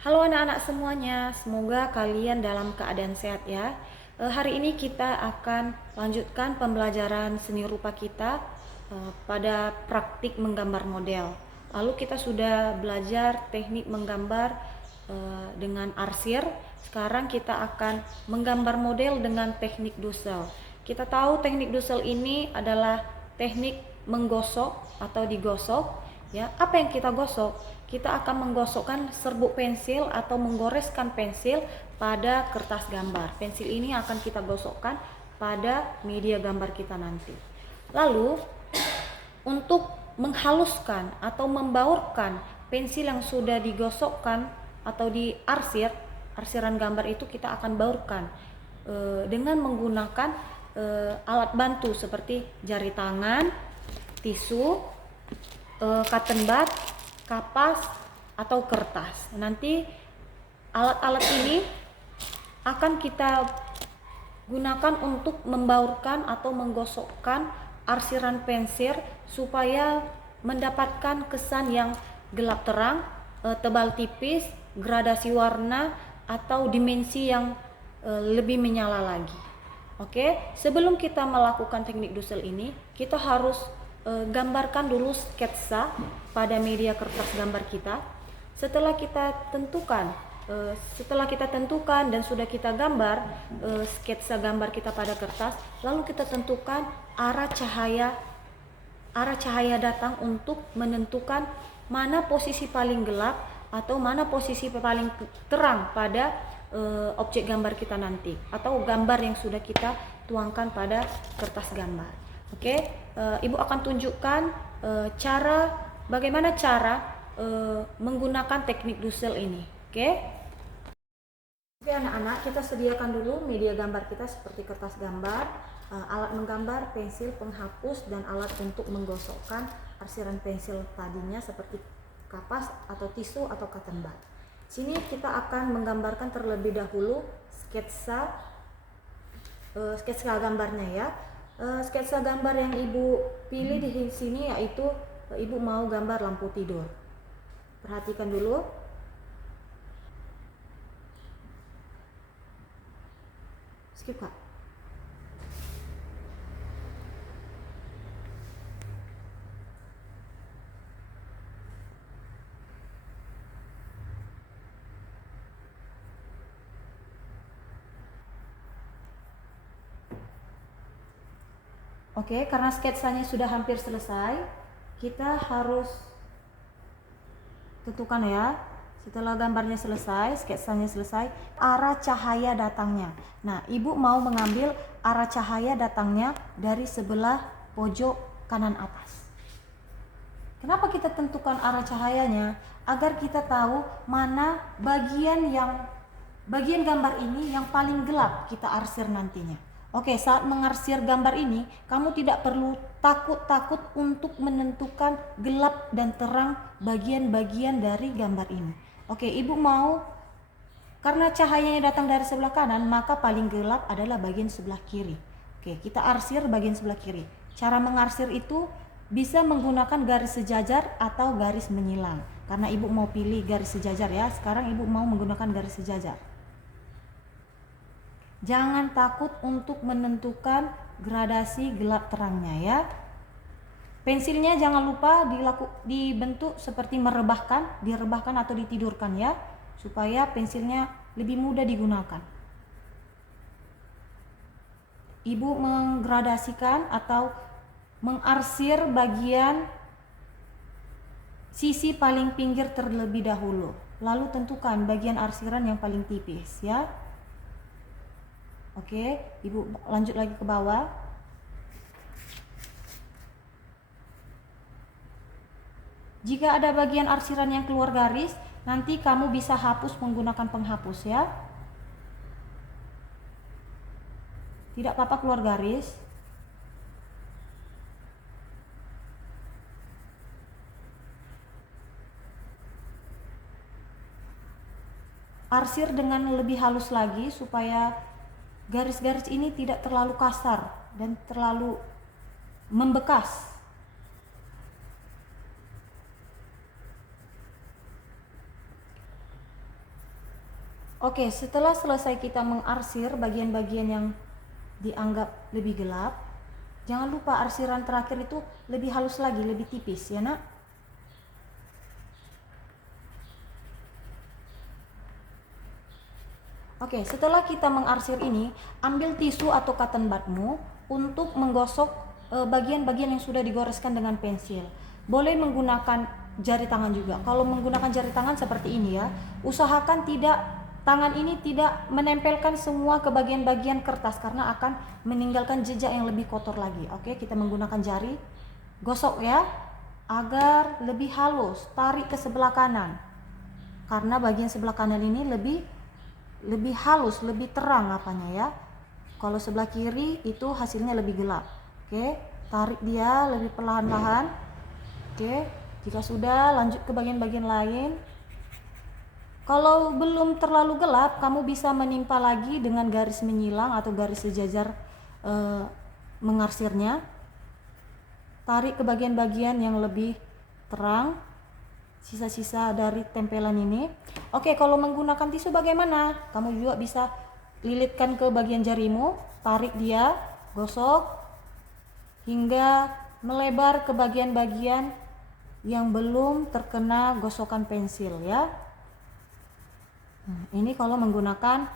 Halo anak-anak semuanya, semoga kalian dalam keadaan sehat ya. Hari ini kita akan lanjutkan pembelajaran seni rupa kita pada praktik menggambar model. Lalu kita sudah belajar teknik menggambar dengan arsir. Sekarang kita akan menggambar model dengan teknik Dussel. Kita tahu teknik Dussel ini adalah teknik menggosok atau digosok. Ya, apa yang kita gosok? Kita akan menggosokkan serbuk pensil atau menggoreskan pensil pada kertas gambar. Pensil ini akan kita gosokkan pada media gambar kita nanti. Lalu untuk menghaluskan atau membaurkan pensil yang sudah digosokkan atau arsiran gambar itu kita akan baurkan dengan menggunakan alat bantu seperti jari tangan, tisu, cotton bud, kapas, atau kertas. Nanti alat-alat ini akan kita gunakan untuk membaurkan atau menggosokkan arsiran pensil supaya mendapatkan kesan yang gelap terang, tebal tipis, gradasi warna, atau dimensi yang lebih menyala lagi. Oke, sebelum kita melakukan teknik Dussel ini, kita harus gambarkan dulu sketsa pada media kertas gambar kita. Setelah kita tentukan dan sudah kita gambar sketsa gambar kita pada kertas, lalu kita tentukan arah cahaya datang untuk menentukan mana posisi paling gelap atau mana posisi paling terang pada objek gambar kita nanti atau gambar yang sudah kita tuangkan pada kertas gambar. Oke, Ibu akan tunjukkan bagaimana cara menggunakan teknik Dussel ini. Oke, anak-anak, kita sediakan dulu media gambar kita seperti kertas gambar, alat menggambar, pensil penghapus, dan alat untuk menggosokkan arsiran pensil tadinya seperti kapas atau tisu atau cotton bud. Sini kita akan menggambarkan terlebih dahulu sketsa gambarnya ya. Sketsa gambar yang Ibu pilih di sini yaitu Ibu mau gambar lampu tidur. Perhatikan dulu. Skip, Kak. Oke, karena sketsanya sudah hampir selesai, kita harus tentukan ya. Setelah gambarnya selesai, sketsanya selesai, arah cahaya datangnya. Nah, Ibu mau mengambil arah cahaya datangnya dari sebelah pojok kanan atas. Kenapa kita tentukan arah cahayanya? Agar kita tahu mana bagian gambar ini yang paling gelap kita arsir nantinya. Oke, saat mengarsir gambar ini, kamu tidak perlu takut untuk menentukan gelap dan terang bagian-bagian dari gambar ini. Oke, Ibu mau, karena cahayanya datang dari sebelah kanan, maka paling gelap adalah bagian sebelah kiri. Oke, kita arsir bagian sebelah kiri. Cara mengarsir itu bisa menggunakan garis sejajar atau garis menyilang. Karena Ibu mau pilih garis sejajar ya, sekarang Ibu mau menggunakan garis sejajar. Jangan takut untuk menentukan gradasi gelap terangnya ya. Pensilnya jangan lupa dibentuk seperti direbahkan atau ditidurkan ya, supaya pensilnya lebih mudah digunakan. Ibu menggradasikan atau mengarsir bagian sisi paling pinggir terlebih dahulu. Lalu tentukan bagian arsiran yang paling tipis ya. Oke, Ibu lanjut lagi ke bawah. Jika ada bagian arsiran yang keluar garis, nanti kamu bisa hapus menggunakan penghapus ya. Tidak apa-apa keluar garis. Arsir dengan lebih halus lagi supaya garis-garis ini tidak terlalu kasar dan terlalu membekas. Oke, setelah selesai kita mengarsir bagian-bagian yang dianggap lebih gelap, jangan lupa arsiran terakhir itu lebih halus lagi, lebih tipis ya nak. Oke, setelah kita mengarsir ini, ambil tisu atau cotton budmu untuk menggosok bagian-bagian yang sudah digoreskan dengan pensil. Boleh menggunakan jari tangan juga. Kalau menggunakan jari tangan seperti ini ya, usahakan tangan ini tidak menempelkan semua ke bagian-bagian kertas karena akan meninggalkan jejak yang lebih kotor lagi. Oke, kita menggunakan jari, gosok ya, agar lebih halus. Tarik ke sebelah kanan, karena bagian sebelah kanan ini lebih halus, lebih terang apanya ya. Kalau sebelah kiri itu hasilnya lebih gelap. Oke, tarik dia lebih perlahan-lahan. Oke, jika sudah, lanjut ke bagian-bagian lain. Kalau belum terlalu gelap, kamu bisa menimpa lagi dengan garis menyilang atau garis sejajar mengarsirnya. Tarik ke bagian-bagian yang lebih terang, sisa-sisa dari tempelan ini. Oke, kalau menggunakan tisu bagaimana? Kamu juga bisa lilitkan ke bagian jarimu, tarik dia, gosok hingga melebar ke bagian-bagian yang belum terkena gosokan pensil ya. Ini kalau menggunakan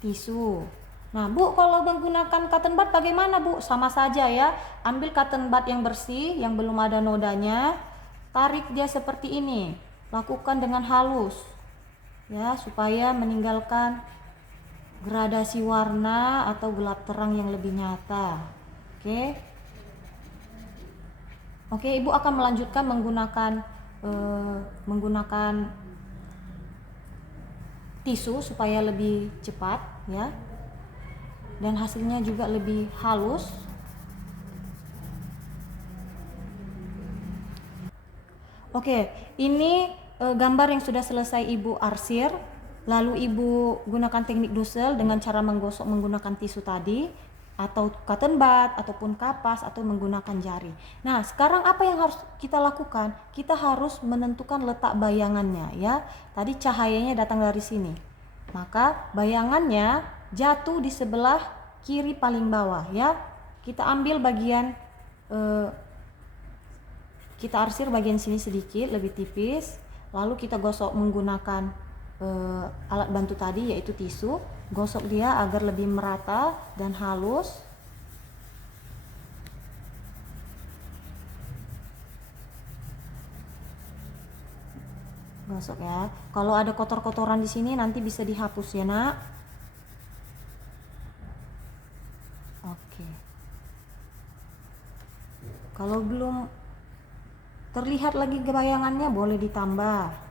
tisu. Nah Bu, kalau menggunakan cotton bud bagaimana Bu? Sama saja ya, ambil cotton bud yang bersih, yang belum ada nodanya, tarik dia seperti ini, lakukan dengan halus ya, supaya meninggalkan gradasi warna atau gelap terang yang lebih nyata. Oke, Ibu akan melanjutkan menggunakan tisu supaya lebih cepat ya, dan hasilnya juga lebih halus. Oke, ini gambar yang sudah selesai Ibu arsir, lalu Ibu gunakan teknik dusel dengan cara menggosok menggunakan tisu tadi, atau cotton bud, ataupun kapas, atau menggunakan jari. Nah, sekarang apa yang harus kita lakukan? Kita harus menentukan letak bayangannya ya. Tadi cahayanya datang dari sini, maka bayangannya jatuh di sebelah kiri paling bawah ya. Kita ambil bagian kita arsir bagian sini sedikit lebih tipis, lalu kita gosok menggunakan alat bantu tadi yaitu tisu. Gosok dia agar lebih merata dan halus. Gosok ya. Kalau ada kotor-kotoran di sini nanti bisa dihapus ya nak. Oke. Kalau belum terlihat lagi bayangannya boleh ditambah.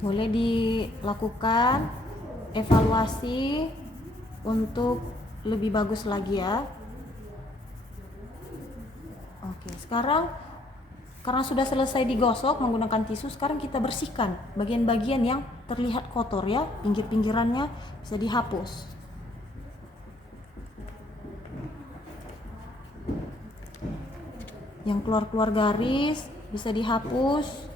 Boleh dilakukan evaluasi untuk lebih bagus lagi ya. Oke, sekarang karena sudah selesai digosok menggunakan tisu, sekarang kita bersihkan bagian-bagian yang terlihat kotor ya, pinggir-pinggirannya bisa dihapus. Yang keluar-keluar garis bisa dihapus.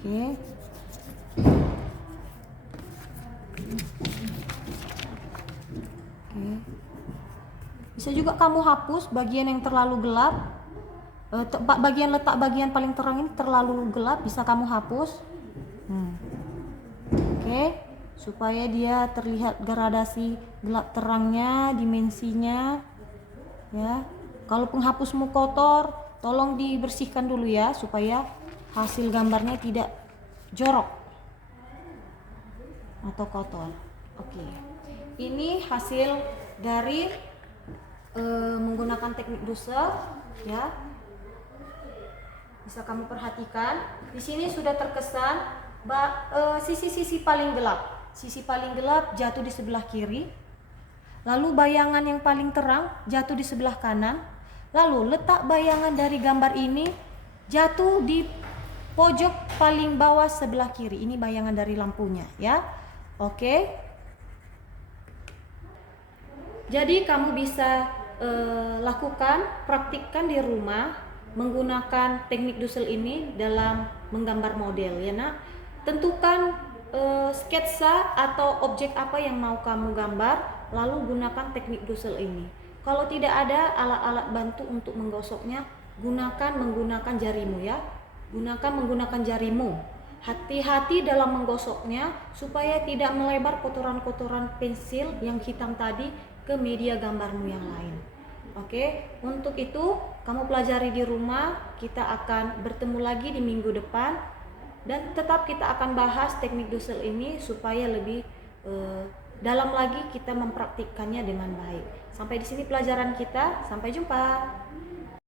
Oke. Bisa juga kamu hapus bagian yang terlalu gelap. Letak bagian paling terang ini terlalu gelap, bisa kamu hapus. Oke, supaya dia terlihat gradasi gelap terangnya, dimensinya ya. Kalau penghapusmu kotor, tolong dibersihkan dulu ya, supaya hasil gambarnya tidak jorok atau kotor. Oke, ini hasil dari menggunakan teknik dusel ya. Bisa kamu perhatikan di sini sudah terkesan sisi-sisi paling gelap. Sisi paling gelap jatuh di sebelah kiri, lalu bayangan yang paling terang jatuh di sebelah kanan, lalu letak bayangan dari gambar ini jatuh di pojok paling bawah sebelah kiri. Ini bayangan dari lampunya ya. Oke. Jadi kamu bisa lakukan, praktikkan di rumah menggunakan teknik Dussel ini dalam menggambar model ya nak. Tentukan sketsa atau objek apa yang mau kamu gambar, lalu gunakan teknik Dussel ini. Kalau tidak ada alat-alat bantu untuk menggosoknya, menggunakan jarimu ya. Gunakan menggunakan jarimu. Hati-hati dalam menggosoknya supaya tidak melebar kotoran-kotoran pensil yang hitam tadi ke media gambarmu yang lain. Oke, untuk itu kamu pelajari di rumah. Kita akan bertemu lagi di minggu depan dan tetap kita akan bahas teknik Dussel ini supaya lebih dalam lagi kita mempraktikkannya dengan baik. Sampai di sini pelajaran kita. Sampai jumpa.